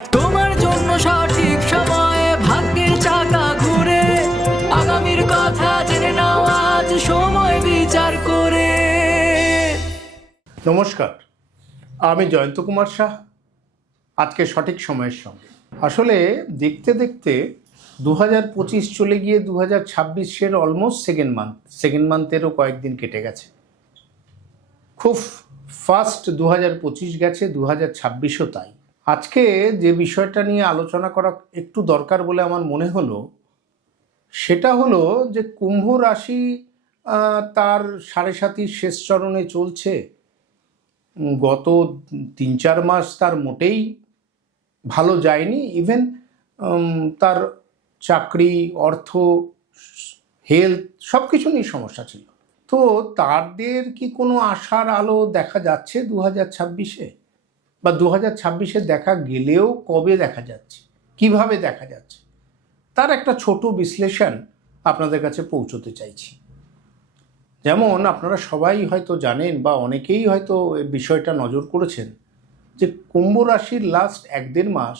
তোমার জন্য সঠিক সময়ে ভাগ্যের চাকা ঘুরে, আগামীর কথা জেনে নাও আজ সময় বিচার করে। নমস্কার, আমি জয়ন্ত কুমার শাহ। আজকে সঠিক সময়ের সঙ্গে আসলে দেখতে দেখতে 2025 চলে গিয়ে 2026-এর অলমোস্ট সেকেন্ড মান্থেরও কয়েকদিন কেটে গেছে। খুব ফাস্ট 2025 গেছে, 2026ও তাই। আজকে যে বিষয়টা নিয়ে আলোচনা করা একটু দরকার বলে আমার মনে হলো, সেটা হলো যে কুম্ভ রাশি তার 7.5 শেষ চরণে চলছে। গত 3-4 মাস তার মোটেই ভালো যায়নি। ইভেন তার চাকরি, অর্থ, হেলথ সব কিছু নিয়ে সমস্যা ছিল। তো তাদের কি কোনো আশার আলো দেখা যাচ্ছে 2026-এ? বা 2026-এ দেখা গেলেও কবে দেখা যাচ্ছে, কিভাবে দেখা যাচ্ছে, তার একটা ছোট বিশ্লেষণ আপনাদের কাছে পৌঁছতে চাইছি। যেমন আপনারা সবাই হয়তো জানেন বা অনেকেই হয়তো এই বিষয়টা নজর করেছেন যে কুম্ভ রাশির লাস্ট 1-1.5 মাস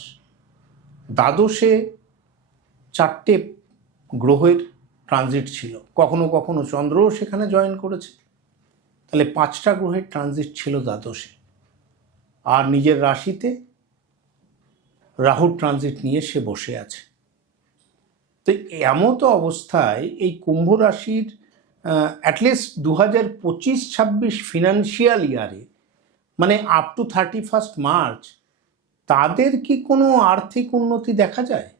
দ্বাদশে 4টে গ্রহের ট্রানজিট ছিল। কখনো কখনো চন্দ্রও সেখানে জয়েন করেছে। তাহলে 5টা গ্রহের ট্রানজিট ছিল দ্বাদশে। আর নিজের রাশিতে রাহুর ট্রানজিট নিয়ে সে বসে আছে। তো এমতো অবস্থায় এই কুম্ভ রাশির অ্যাটলিস্ট 2025-26 ফিনান্সিয়াল ইয়ারে, মানে আপ টু 31 মার্চ, তাদের কি কোনো আর্থিক উন্নতি দেখা যায়?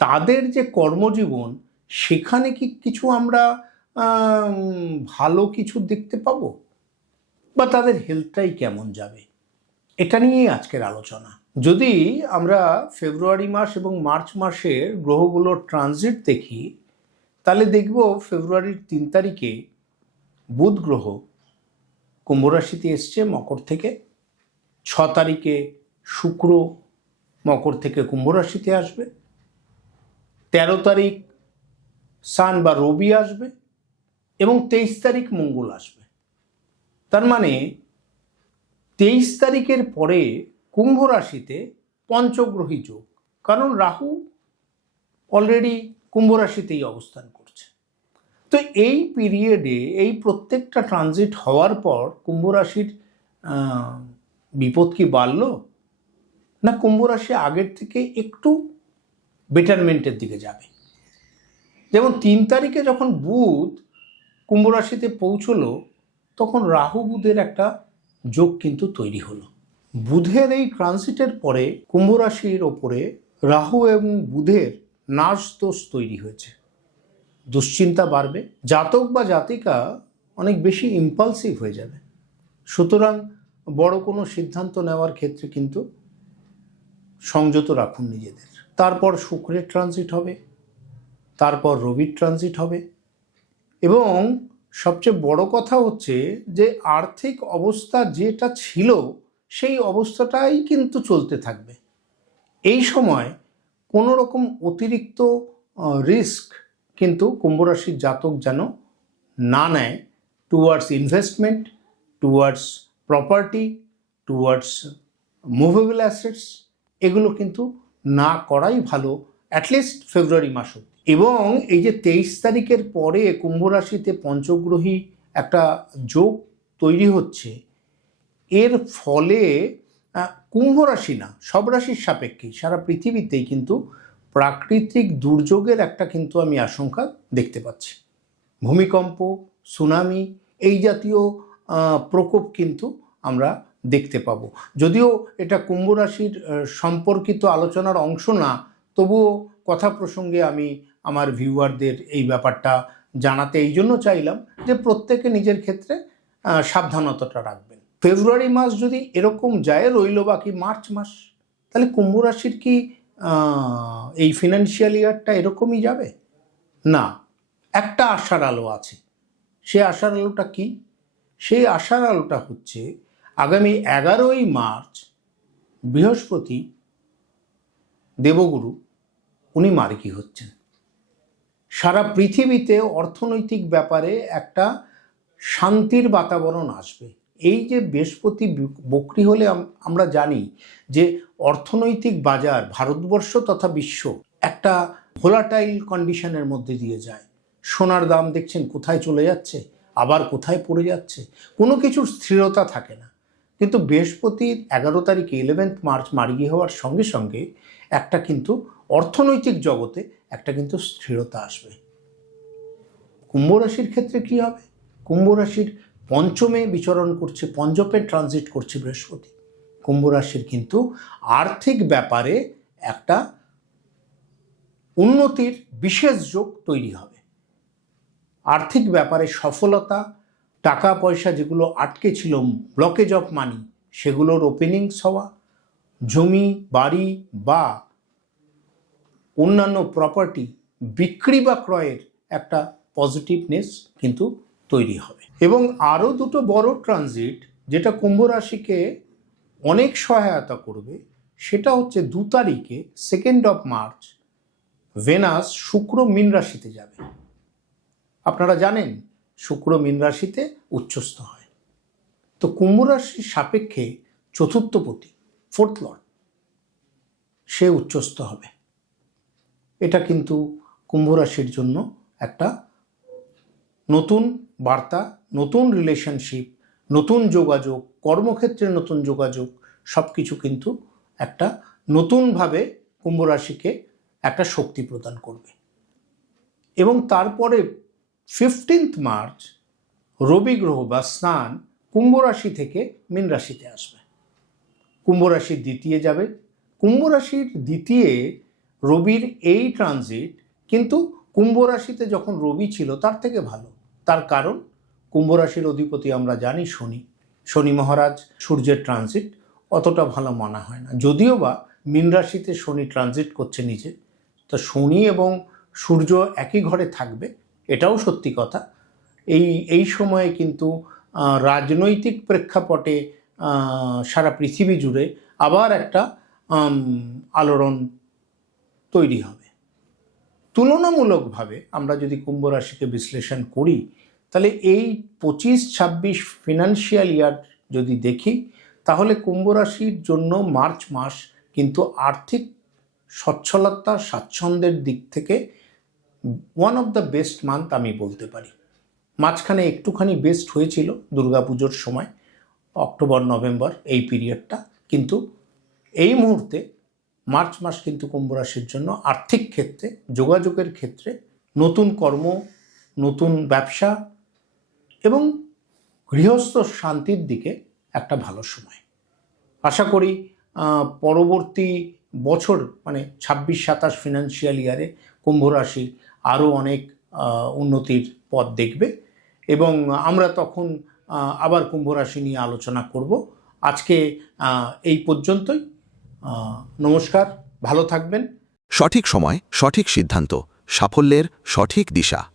তাদের যে কর্মজীবন, সেখানে কি কিছু আমরা ভালো কিছু দেখতে পাবো? বা তাদের হেলথটাই কেমন যাবে? এটা নিয়েই আজকের আলোচনা। যদি আমরা ফেব্রুয়ারি মাস এবং মার্চ মাসের গ্রহগুলোর ট্রানজিট দেখি, তাহলে দেখব ফেব্রুয়ারির 3 তারিখে বুধ গ্রহ কুম্ভ রাশিতে এসছে মকর থেকে। 6 তারিখে শুক্র মকর থেকে কুম্ভ রাশিতে আসবে। 13 তারিখ সান বা রবি আসবে এবং 23 তারিখ মঙ্গল আসবে। তার মানে 23 তারিখের পরে কুম্ভ রাশিতে পঞ্চগ্রহী যোগ, কারণ রাহু অলরেডি কুম্ভ রাশিতেই অবস্থান করছে। তো এই পিরিয়ডে এই প্রত্যেকটা ট্রানজিট হওয়ার পর কুম্ভ রাশির বিপদ কি বাড়ল, না কুম্ভ রাশি আগের থেকে একটু বেটারমেন্টের দিকে যাবে? যেমন 3 তারিখে যখন বুধ কুম্ভ রাশিতে পৌঁছলো, তখন রাহু বুধের একটা যোগ কিন্তু তৈরি হলো। বুধের এই ট্রানজিটের পরে কুম্ভ রাশির ওপরে রাহু এবং বুধের নাশ দোষ তৈরি হয়েছে। দুশ্চিন্তা বাড়বে, জাতক বা জাতিকা অনেক বেশি ইম্পালসিভ হয়ে যাবে। সুতরাং বড় কোনো সিদ্ধান্ত নেওয়ার ক্ষেত্রে কিন্তু সংযত রাখুন নিজেদের। তারপর শুক্রের ট্রানজিট হবে, তারপর রবির ট্রানজিট হবে, এবং সবচেয়ে বড় কথা হচ্ছে যে আর্থিক অবস্থা যেটা ছিল সেই অবস্থাটাই কিন্তু চলতে থাকবে। এই সময় কোনো রকম অতিরিক্ত রিস্ক কিন্তু কুম্ভ রাশির জাতক যেন না নেয় towards investment, towards property, towards movable assets. এগুলো কিন্তু না করাই ভালো, অ্যাটলিস্ট ফেব্রুয়ারি মাস অবধি। এবং এই যে 23 তারিখের পরে কুম্ভ রাশিতে পঞ্চগ্রহী একটা যোগ তৈরি হচ্ছে, এর ফলে কুম্ভ রাশি না, সব রাশির সাপেক্ষেই সারা পৃথিবীতেই কিন্তু প্রাকৃতিক দুর্যোগের একটা কিন্তু আমি আশঙ্কা দেখতে পাচ্ছি। ভূমিকম্প, সুনামি, এই জাতীয় প্রকোপ কিন্তু আমরা দেখতে পাবো। যদিও এটা কুম্ভ রাশির সম্পর্কিত আলোচনার অংশ না, তবুও কথা প্রসঙ্গে আমি আমার ভিউয়ারদের এই ব্যাপারটা জানাতে এই জন্য চাইলাম যে প্রত্যেকে নিজের ক্ষেত্রে সাবধানতাটা রাখবেন। ফেব্রুয়ারি মাস যদি এরকম যায়, রইল বাকি মার্চ মাস, তাহলে কুম্ভ রাশির কি এই ফিনান্সিয়াল ইয়ারটা এরকমই যাবে? না, একটা আশার আলো আছে। সে আশার আলোটা কি? সেই আশার আলোটা হচ্ছে আগামী 11ই মার্চ বৃহস্পতি দেবগুরু উনি মার্গী হচ্ছেন। সারা পৃথিবীতে অর্থনৈতিক ব্যাপারে একটা শান্তির বাতাবরণ আসবে। এই যে বৃহস্পতি বক্রী হলে আমরা জানি যে অর্থনৈতিক বাজার ভারতবর্ষ তথা বিশ্ব একটা ভোলাটাইল কন্ডিশনের মধ্যে দিয়ে যায়। সোনার দাম দেখছেন কোথায় চলে যাচ্ছে, আবার কোথায় পড়ে যাচ্ছে, কোনো কিছুর স্থিরতা থাকে না। কিন্তু বৃহস্পতির 11 তারিখে 11th মার্চ মার্গী হওয়ার সঙ্গে সঙ্গে একটা কিন্তু অর্থনৈতিক জগতে একটা কিন্তু স্থিরতা আসবে। কুম্ভ রাশির ক্ষেত্রে কি হবে? কুম্ভ রাশির পঞ্চমে বিচরণ করছে, পঞ্চমে ট্রানজিট করছে বৃহস্পতি। কুম্ভ রাশির কিন্তু আর্থিক ব্যাপারে একটা উন্নতির বিশেষ যোগ তৈরি হবে। আর্থিক ব্যাপারে সফলতা, টাকা পয়সা যেগুলো আটকে ছিল, ব্লকেজ অফ মানি, সেগুলোর ওপেনিংস হওয়া, জমি বাড়ি বা অন্যান্য প্রপার্টি বিক্রি বা ক্রয়ের একটা পজিটিভনেস কিন্তু তৈরি হবে। এবং আরও দুটো বড় ট্রানজিট যেটা কুম্ভ রাশিকে অনেক সহায়তা করবে, সেটা হচ্ছে 2 তারিখে 2nd মার্চ ভেনাস শুক্র মীন রাশিতে যাবে। আপনারা জানেন শুক্র মীন রাশিতে উচ্চস্থ হয়। তো কুম্ভ রাশির সাপেক্ষে চতুর্থপতি, 4th লর্ড, সে উচ্চস্থ হবে। এটা কিন্তু কুম্ভ রাশির জন্য একটা নতুন বার্তা, নতুন রিলেশনশিপ, নতুন যোগাযোগ, কর্মক্ষেত্রে নতুন যোগাযোগ, সব কিছু কিন্তু একটা নতুনভাবে কুম্ভ রাশিকে একটা শক্তি প্রদান করবে। এবং তারপরে 15th মার্চ রবি গ্রহ বা স্নান কুম্ভ রাশি থেকে মীন রাশিতে আসবে, কুম্ভ রাশির দ্বিতীয় যাবে। কুম্ভ রাশির দ্বিতীয় রবির এই ট্রানজিট কিন্তু কুম্ভ রাশিতে যখন রবি ছিল তার থেকে ভালো। তার কারণ কুম্ভ রাশির অধিপতি আমরা জানি শনি। শনি মহারাজ সূর্যের ট্রানজিট অতটা ভালো মানা হয় না, যদিও বা মীন রাশিতে শনি ট্রানজিট করছে নিজে। তো শনি এবং সূর্য একই ঘরে থাকবে, এটাও সত্যি কথা। এই সময়ে কিন্তু রাজনৈতিক প্রেক্ষাপটে সারা পৃথিবী জুড়ে আবার একটা আলোড়ন তৈরি হবে। তুলনামূলকভাবে আমরা যদি কুম্ভ রাশিকে বিশ্লেষণ করি, তাহলে এই 25-26 ফিনান্সিয়াল ইয়ার যদি দেখি, তাহলে কুম্ভ রাশির জন্য মার্চ মাস কিন্তু আর্থিক সচ্ছলতা, স্বাচ্ছন্দ্যের দিক থেকে one of the best month আমি বলতে পারি। মাঝখানে একটুখানি বেস্ট হয়েছিল দুর্গাপুজোর সময়, অক্টোবর নভেম্বর এই পিরিয়ডটা, কিন্তু এই মুহূর্তে মার্চ মাস কিন্তু কুম্ভ রাশির জন্য আর্থিক ক্ষেত্রে, যোগাযোগের ক্ষেত্রে, নতুন কর্ম, নতুন ব্যবসা এবং গৃহস্থ শান্তির দিকে একটা ভালো সময়। আশা করি পরবর্তী বছর মানে 26-27 ফিনান্সিয়াল ইয়ারে কুম্ভ রাশি আরও অনেক উন্নতির পথ দেখবে এবং আমরা তখন আবার কুম্ভ রাশি নিয়ে আলোচনা করব। আজকে এই পর্যন্তই। নমস্কার, ভালো থাকবেন। সঠিক সময়, সঠিক সিদ্ধান্ত, সাফল্যের সঠিক দিশা।